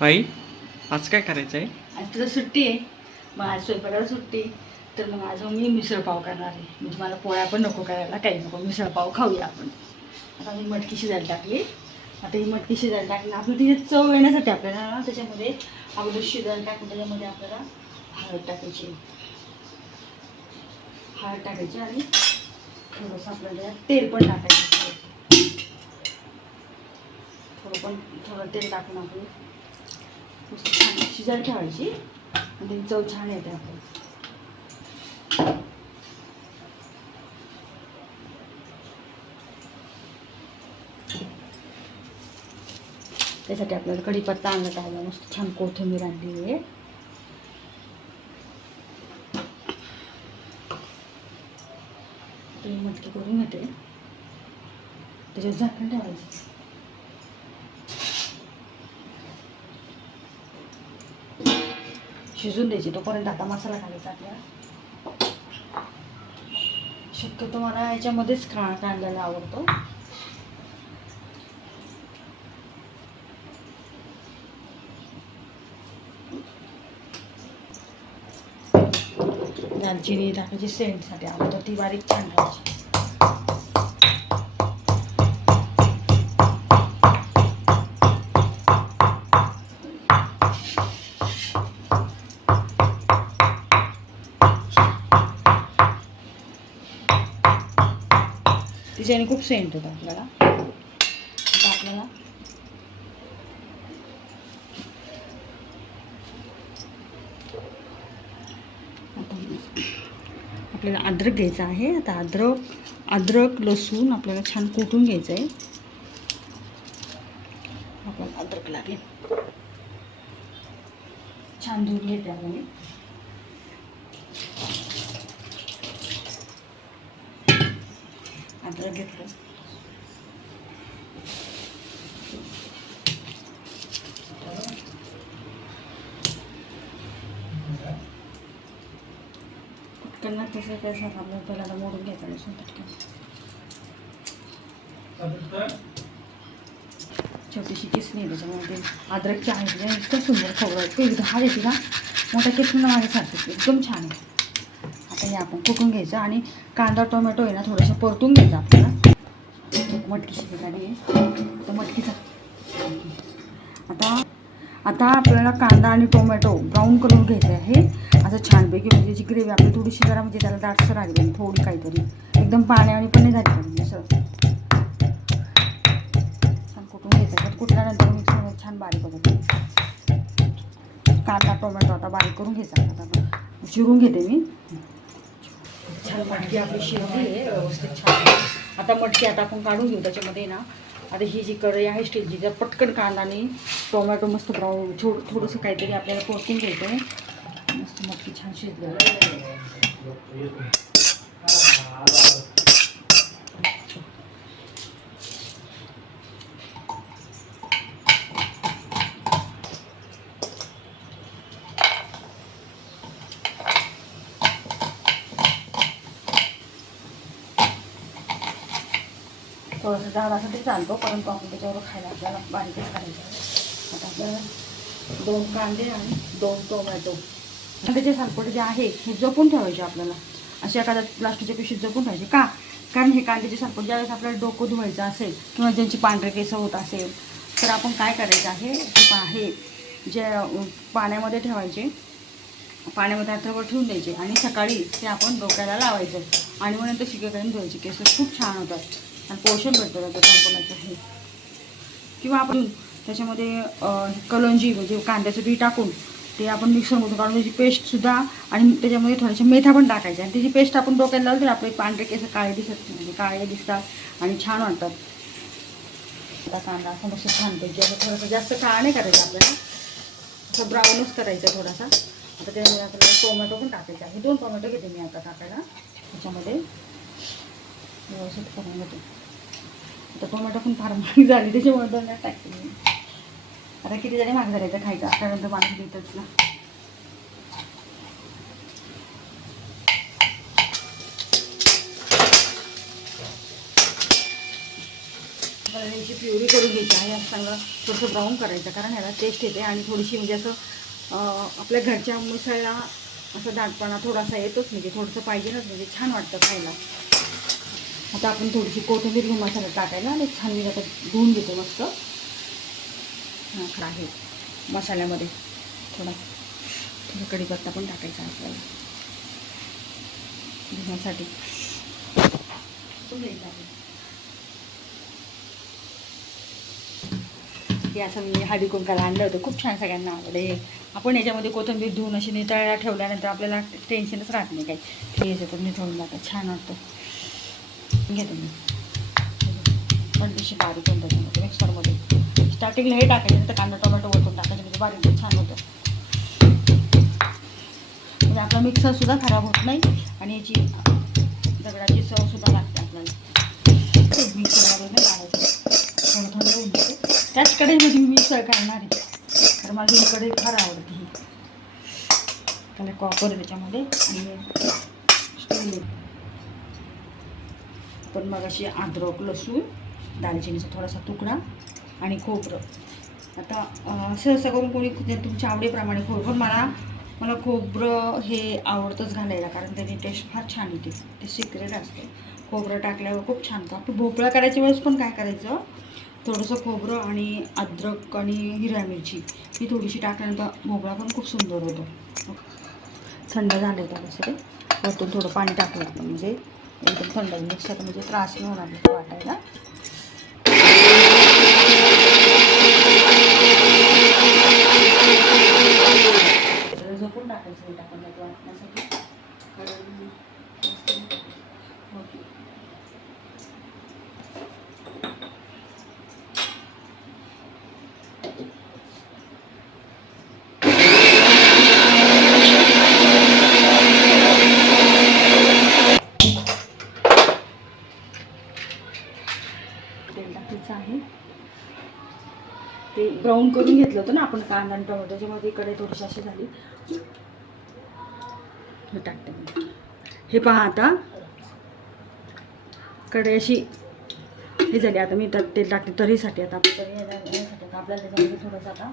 आई आज काय करायचं आहे आज तुला सुट्टी आहे. मग आज स्वयंपाकाला सुट्टी. तर मग आज मी मिसळपाव करणार आहे. म्हणजे मला पोळ्या पण नको करायला काही नको. मिसळपाव खाऊया आपण. आता मी मटकी शिजायला टाकली. आता ही मटकी शिजायला टाकली. आपलं तिथे चव येण्यासाठी आपल्याला ना त्याच्यामध्ये अगोदर शिजायला टाकून त्याच्यामध्ये आपल्याला हळद टाकायची. हळद टाकायची आणि थोडंसं आपल्याला त्याच्यात तेल पण टाकायचं. थोडं पण थोडं तेल टाकून आपण छान शिजायला ठेवायची आणि चव छान येते आपण त्यासाठी आपल्याला कढीपत्ता आणला टाकला मस्त छान कोथिंबीर आणली आहे मटकी करून घेते त्याच्यात झाकण ठेवायचं शिजून द्यायची. तोपर्यंत आता मसाला घालायचा आपल्याला. शक्यतो मला याच्यामध्येच का काढलेला आवडतो. दालचिनी टाकायची सेंटसाठी आवडतो. ती बारीक छान करायची याने खूप सेंट होतं आपल्याला. आता आपल्याला आता आपल्याला अद्रक घ्यायचा आहे. आता अद्रक अद्रक लसूण आपल्याला छान कुटून घ्यायचं आहे. आपल्याला अद्रक लागेल. छान धुवून घेते आपण. अद्रक घेतलं. पटकन तसं काय झालं आपल्याला पहिल्यांदा मोडून घ्यायचं लसूण पटकन. छोटीशी किसणी आहे त्याच्यामध्ये. अद्रकची आहे इतकं सुंदर खोबरं इतकं एकदम हा येते ना मोठ्या किसणीला माझ्यासारखं एकदम छान आहे. हे आपण कुकून घ्यायचं आणि कांदा टोमॅटो आहे ना थोडंसं परतून घ्यायचं आपल्याला. मटकी शिजलेली तर मटकीचा आता आता आपल्याला कांदा आणि टोमॅटो ब्राऊन करून घ्यायचे आहे. असं छानपैकी म्हणजे जी ग्रेव्ही आपली थोडीशी जरा म्हणजे त्याला दाटसर आली पाहिजे थोडी काहीतरी. एकदम पाण्याने पण नाही झाली पाहिजे असं. छान कुटून घ्यायचं कुठल्यानंतर मिक्सरमध्ये छान बारीक होतात कांदा टोमॅटो आता बारीक करून घ्यायचा. आता चिरून घेते मी. छान मटकी आपली शिरली आहे व्यवस्थित छान आता मटकी आता आपण काढून घेऊ त्याच्यामध्ये ना. आता ही जी कढई आहे स्टीलची त्या पटकन कांदा आणि टोमॅटो मस्त ब्राऊन थोडं थोडंसं काहीतरी आपल्याला पोचून घ्यायचं आहे मस्त मटकी छान शिजलेली आहे. थोडंसं जाड असं ते चालतो परंतु आपण त्याच्यावर खायला आपल्याला बारीकच करायचं आहे. आता आपल्याला दोन कांदे आणि दोन टोमॅटो. कांद्याचे सालपट जे आहे हे जपून ठेवायचे आपल्याला. अशा एखाद्या प्लास्टिकच्या पिशवीत जपून ठेवायचे. का? कारण हे कांद्याचे सालपट ज्यावेळेस आपल्याला डोकं धुवायचं असेल किंवा ज्यांची पांढरे केस होत असेल तर आपण काय करायचं आहे? ते हे जे पाण्यामध्ये ठेवायचे. पाण्यामध्ये रात्रभर ठेवून द्यायचे आणि सकाळी ते आपण डोक्याला लावायचं. आणि मग नंतर शिकेकडून धुवायचे. केस खूप छान होतात. आणि पोषण भेटतं त्याचं कांपणाचं हे किंवा आपण त्याच्यामध्ये कलंजी म्हणजे कांद्याचं बी टाकून ते आपण मिक्सरमधून काढून त्याची पेस्टसुद्धा आणि त्याच्यामध्ये थोड्याशा मेथ्या पण टाकायच्या. आणि त्याची पेस्ट आपण डोक्याला लावली तर आपले पांढरे केस काळे दिसत म्हणजे काळे दिसतात आणि छान वाटतात. आता कांदा असं मस्त छानपैकी असं थोडंसं जास्त काळा नाही करायचं आपल्याला असं ब्राऊनच करायचं थोडासा. आता त्यामध्ये आपल्याला टोमॅटो पण टाकायचा आहे. दोन टोमॅटो घेते मी आता टाकायला. त्याच्यामध्ये व्यवस्थित करून घेते. आता टोमॅटो पण फार महाग झाली त्याच्यामुळे दोन टाकते मी आता किती जरी महाग झाले तर खायचं. त्यानंतर माणूस देतच ना. याची प्युरी करून घ्यायची आहे असं चांगलं थोडंसं ब्राऊन करायचं कारण ह्याला टेस्ट येते आणि थोडीशी म्हणजे असं आपल्या घरच्या मिसळला असं दाटपणा थोडासा येतोच म्हणजे थोडंसं पाहिजेच म्हणजे छान वाटतं खायला. आता आपण थोडीशी कोथिंबीर घेऊ मसाला टाकायला आणि छान मी आता धुवून घेते मस्त. आहे. मसाल्यामध्ये थोडा थोडा कढीपत्ता पण टाकायचा आपल्याला. धुण्यासाठी हे असं मी हळदी कुंकाला आणलं होतं. खूप छान सगळ्यांना आवडे आपण याच्यामध्ये कोथिंबीर धुवून अशी नितळ्या ठेवल्यानंतर आपल्याला टेन्शनच राहत नाही काही. हे याच्यातून निथळून जातं छान वाटतं. घे तुम्ही पण बारीक होऊन त्याच्यामध्ये मिक्सरमध्ये स्टार्टिंगला हे टाकायचं नंतर कांदा टोमॅटो वरतून टाकायचं म्हणजे बारीक पण छान होतं. म्हणजे आपला मिक्सरसुद्धा खराब होत नाही आणि याची दगडाची चवसुद्धा लागते आपल्याला मिक्सरमध्ये नाही थोडं होऊन त्याच कडेमध्ये म्हणजे मी मिक्सर काढणार आहे. तर माझी कडे फार आवडते. ही त्याला कॉपर त्याच्यामध्ये आणि स्टील पण मग अशी अद्रक लसूण दालचिनीचा थोडासा तुकडा आणि खोबरं. आता सहसा करून कोणी तुमच्या आवडीप्रमाणे खोबरं मला मला खोबरं हे आवडतंच घालायला कारण त्याची टेस्ट फार छान येते. ते सिक्रेट असते. खोबरं टाकल्यावर खूप छान होतं आपण भोपळा करायच्या वेळेस पण काय करायचं? थोडंसं खोबरं आणि अद्रक आणि हिरव्या मिरची ही थोडीशी टाकल्यानंतर भोपळा पण खूप सुंदर होतो. थंड झालं होतं कसं ते वरतून थोडं पाणी टाकलं होतं म्हणजे एकदम थंड मिक्सर म्हणजे त्रास नाही होणार नाही वाटायला. झोपून टाकायचं हे टाकून वाटण्यासाठी कारण ओके. तेल टाकायचं आहे ते ब्राऊन करून घेतलं होतं ना आपण कांदा आणि टोमॅटो त्याच्यामध्ये इकडे थोडीशी अशी झाली. हे टाकते हे पहा आता. कडे अशी हे झाली आता. मी तर तेल टाकते तरीसाठी आता. तरी आपल्याला त्याच्यामध्ये थोडंसं आता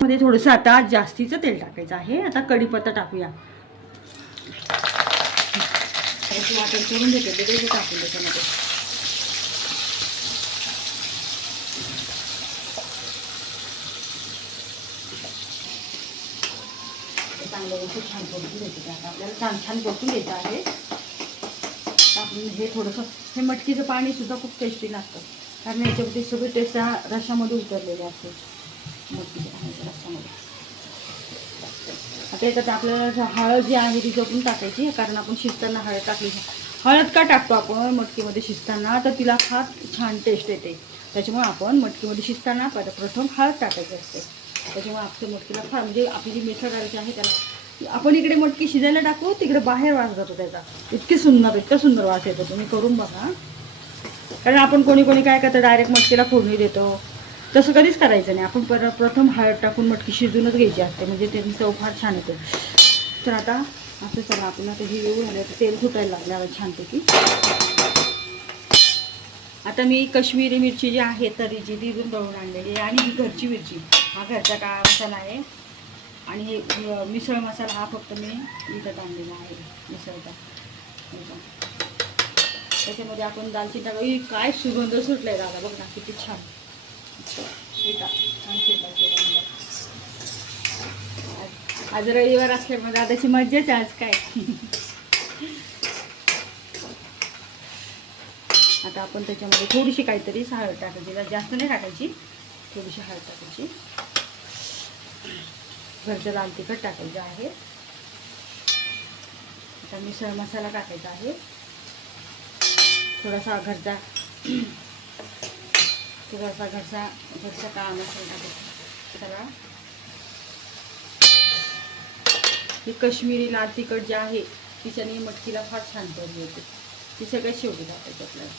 मध्ये थोडंसं आता जास्तीचं तेल टाकायचं आहे. आता कढीपत्ता टाकूया. त्याची वाटण करून घेते. ते ते टाकून त्याच्यामध्ये. चांगल्यावरती चांगलं छान परतून घ्यायचं ते आता आपल्याला छान छान परतून येतं आहे. आपण हे थोडंसं हे मटकीचं पाणीसुद्धा खूप टेस्टी लागतं. कारण याच्यामध्ये सगळी टेस्ट हा रशामध्ये उतरलेली असते मटकीच्या पाण्याच्या रस्सामध्ये आता याच्यात आपल्याला हळद जी आहे ती जपून टाकायची कारण आपण शिजताना हळद टाकली हळद का टाकतो आपण? मटकीमध्ये शिजताना तर तिला फार छान टेस्ट येते. त्याच्यामुळे आपण मटकीमध्ये शिजताना प्रथम हळद टाकायची असते. त्याच्यामुळे आपल्या मटकीला फार म्हणजे आपली जी मेथड करायची आहे त्याला आपण इकडे मटकी शिजायला टाकू तिकडे बाहेर वास जातो त्याचा. इतकी सुंदर इतका सुंदर वास येतो. तुम्ही करून बघा. कारण आपण कोणी कोणी काय करतं डायरेक्ट मटकीला फोडणी देतो. तसं कधीच करायचं नाही. आपण पर प्रथम हळद टाकून मटकी शिजूनच घ्यायची असते. म्हणजे त्याची चव फार छान येते. तर आता असं सगळं आपण आता हे येऊ झालं तर तेल सुटायला लागल्यावर छानपैकी. आता मी कश्मीरी मिरची जी आहे तरी ती इथून दळून आणलेली आणि ही घरची मिरची. हा घरचा काळा मसाला आहे? आणि हे मिसळ मसाला हा फक्त मी विकत आणलेला आहे मिसळचा. त्याच्यामध्ये आपण दालचिनी टाकावी काय सुगंध सुटलाय दादा. बघ ना किती छान. छान आज- आज रविवार असल्यामुळे दादाची मज्जाच आहे आज काय. आता आपण त्याच्यामध्ये थोडीशी काहीतरी हळद टाकायची. जास्त नाही टाकायची. थोडीशी हळद टाकायची. घरचं लाल तिखट टाकायचं आहे. आता मिसळ मसाला टाकायचा आहे. थोडासा घरचा थोडासा घरचा घरचा काळा मसाला टाकायचा. सगळा ही कश्मीरी लाल तिखट जे आहे तिच्याने मटकीला फार छान पडली येते. ती सगळ्यात शेवटी टाकायची आपल्याला.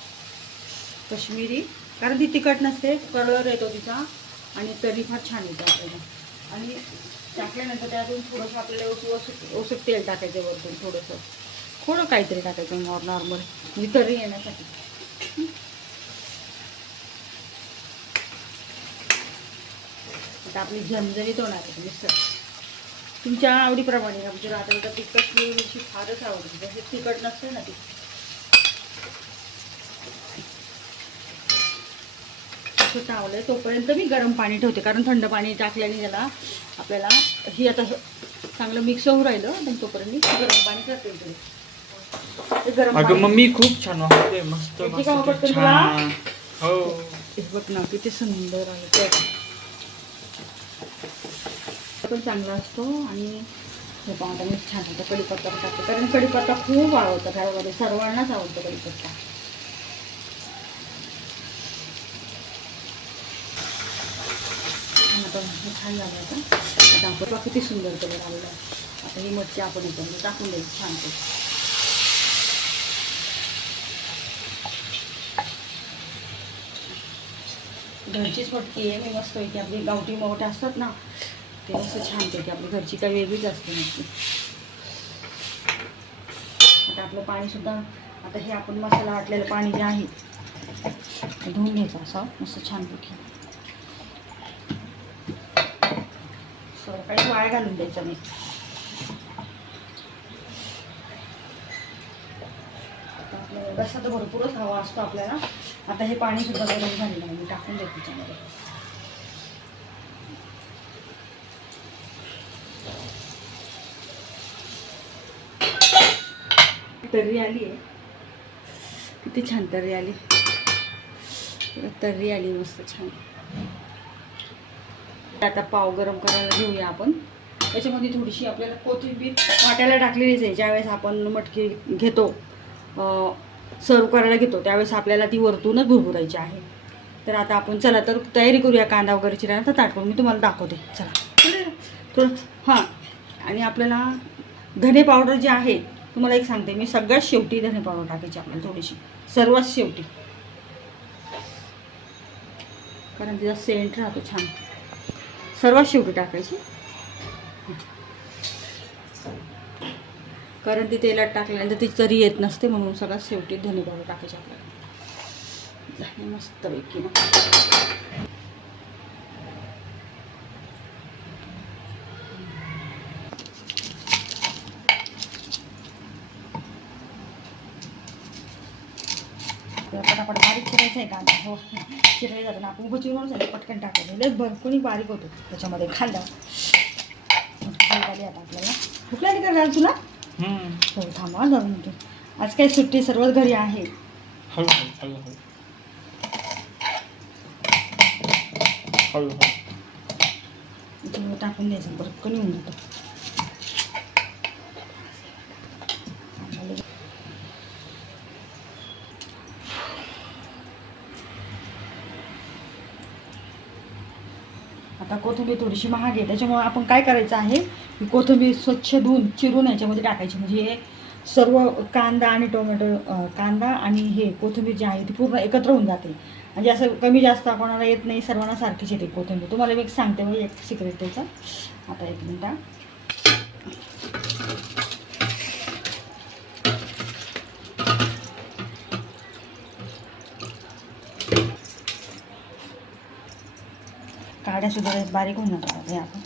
कश्मीरी कारण ती तिखट नसते कलर येतो तिचा आणि तरी फार छान येतो आपल्याला. आणि टाकल्यानंतर त्यातून थोडंसं आपल्याला ओसू तेल टाकायचं वरतून थोडंसं. थोडं काहीतरी टाकायचं नॉर नॉर्मल वितरी येण्यासाठी. आता आपली झणझणीत होणार आहे मिसळ तुमच्या आवडीप्रमाणे आमच्या आता तिखट मिळून फारच आवडते. जसे तिखट नसते ना ती. तावलं आहे तोपर्यंत मी गरम पाणी ठेवते कारण थंड पाणी टाकल्याने त्याला आपल्याला ही आता चांगलं मिक्स होऊ राहिलं पण तोपर्यंत मी गरम पाणी करते गरम अगं मम्मी खूप छान वाटते मस्त याची मस्त का आवडते तुला? छान हो. हे बघ ना किती सुंदर आहे ते. पण चांगला असतो आणि हे पाहता मी छान होतं कढीपत्ता टाकते कारण कढीपत्ता खूप आवडतं घरामध्ये सर्वांनाच आवडतं कढीपत्ता. आता हे छान झालं आता आता आपण किती सुंदर कलर आलेला आता ही मच्छी आपण याच्यामध्ये म्हणजे टाकून द्यायची छान घरचीच मटकी आहे. मी मस्त पैकी आपली गावठी मोठे असतात ना ते असं छान पैकी आपली घरची काही वेगळीच असते मटकी. आता आपलं पाणीसुद्धा आता हे आपण मसाला वाटलेलं पाणी जे आहे ते धुवून घ्यायचं असं. मस्त छानपैकी आणि वाळ घालून द्यायचं मी रस्सा तर भरपूरच हवा असतो आपल्याला. आता हे पाणी सुद्धा गरम झालेलं आहे मी टाकून देते त्याच्यामध्ये. तर्री आली आहे. किती छान तर्री आली. तर्री आली मस्त छान. आता पाव गरम करायला घेऊया आपण. त्याच्यामध्ये थोडीशी आपल्याला कोथिंबीर वाट्याला टाकलेलीच आहे. ज्यावेळेस आपण मटकी घेतो सर्व करायला घेतो त्यावेळेस आपल्याला ती वरतूनच भुरभुरायची आहे. तर आता आपण चला तर तयारी करूया कांदा वगैरे चिरायला. तर ताटकून मी तुम्हाला दाखवते. चला. तर हां. आणि आपल्याला धने पावडर जे आहे तुम्हाला एक सांगते. मी सगळ्यात शेवटी धने पावडर टाकायची आपल्याला थोडीशी. सर्वात शेवटी. कारण तिचा सेंट राहतो छान. सर्वात शेवटी टाकायची. कारण ती तेलात टाकल्यानंतर ती तरी येत नसते म्हणून सगळ्यात शेवटी धने पावडर टाकायची आपल्याला. मस्त पैकी ना आपल्याला पटापट बारीक चिरायचं आहे कांदा हो. चिरायला जातं ना आपण उभं चिरून झालं पटकन टाकायचं. लय भरपूर बारीक होतो त्याच्यामध्ये खाल्ला आता आपल्याला. भूक लागली का तुला. हो थांबा दोन मिनिटं. आज काही सुट्टी सर्वच घरी आहे. टाकून द्यायचं परत कमी होऊन जातं आता कोथिंबीर थोडीशी महाग आहे. त्याच्यामुळे आपण काय करायचं आहे की कोथिंबीर स्वच्छ धुवून चिरून याच्यामध्ये टाकायची. म्हणजे हे सर्व कांदा आणि टोमॅटो कांदा आणि हे कोथिंबीर जी आहे ती पूर्ण एकत्र होऊन जाते. म्हणजे असं कमी जास्त कोणाला येत नाही सर्वांना सारखीच येते कोथिंबीर. तुम्हाला मी एक सांगते म्हणजे एक सिक्रेट त्याचं आता एक मिनटा. काड्यासुद्धा बारीक होऊन जातात हे आपण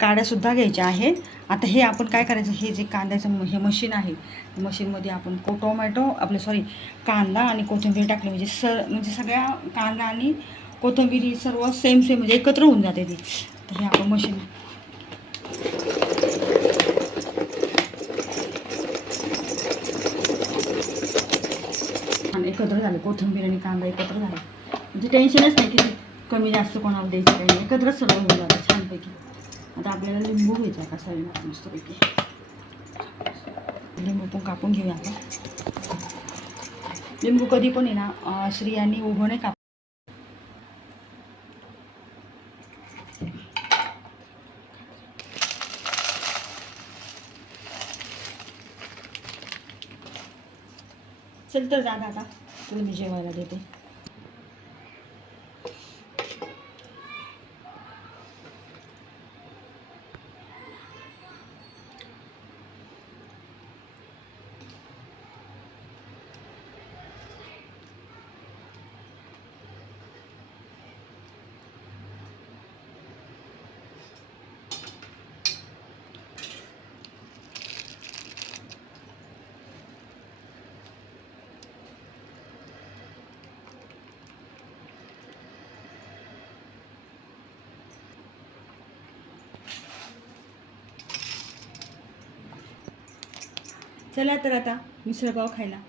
काड्यासुद्धा घ्यायच्या आहे आता हे आपण काय करायचं? हे जे कांद्याचं हे मशीन आहे मशीनमध्ये आपण को टोमॅटो आपले सॉरी कांदा आणि कोथिंबीर टाकली. म्हणजे स म्हणजे सगळ्या कांदा आणि कोथिंबीर सर्व सेम सेम म्हणजे एकत्र होऊन जाते ती. तर हे आपण मशीन एकत्र झाले. कोथिंबीर आणि कांदा एकत्र झाले. म्हणजे टेन्शनच नाही की कमी जास्त कोणाला द्यायचं काही नाही. एकत्रच सगळं होऊन जातं छानपैकी. आता आपल्याला लिंबू घ्यायचा का? सगळ्यांना मस्तपैकी. लिंबू पण कापून घेऊया आपण. लिंबू कधी पण आहे ना स्त्रियांनी उभं नाही काप चल तर जा दादा. तुला मी जेवायला देते. चला तर आता मिसळपाव खायला.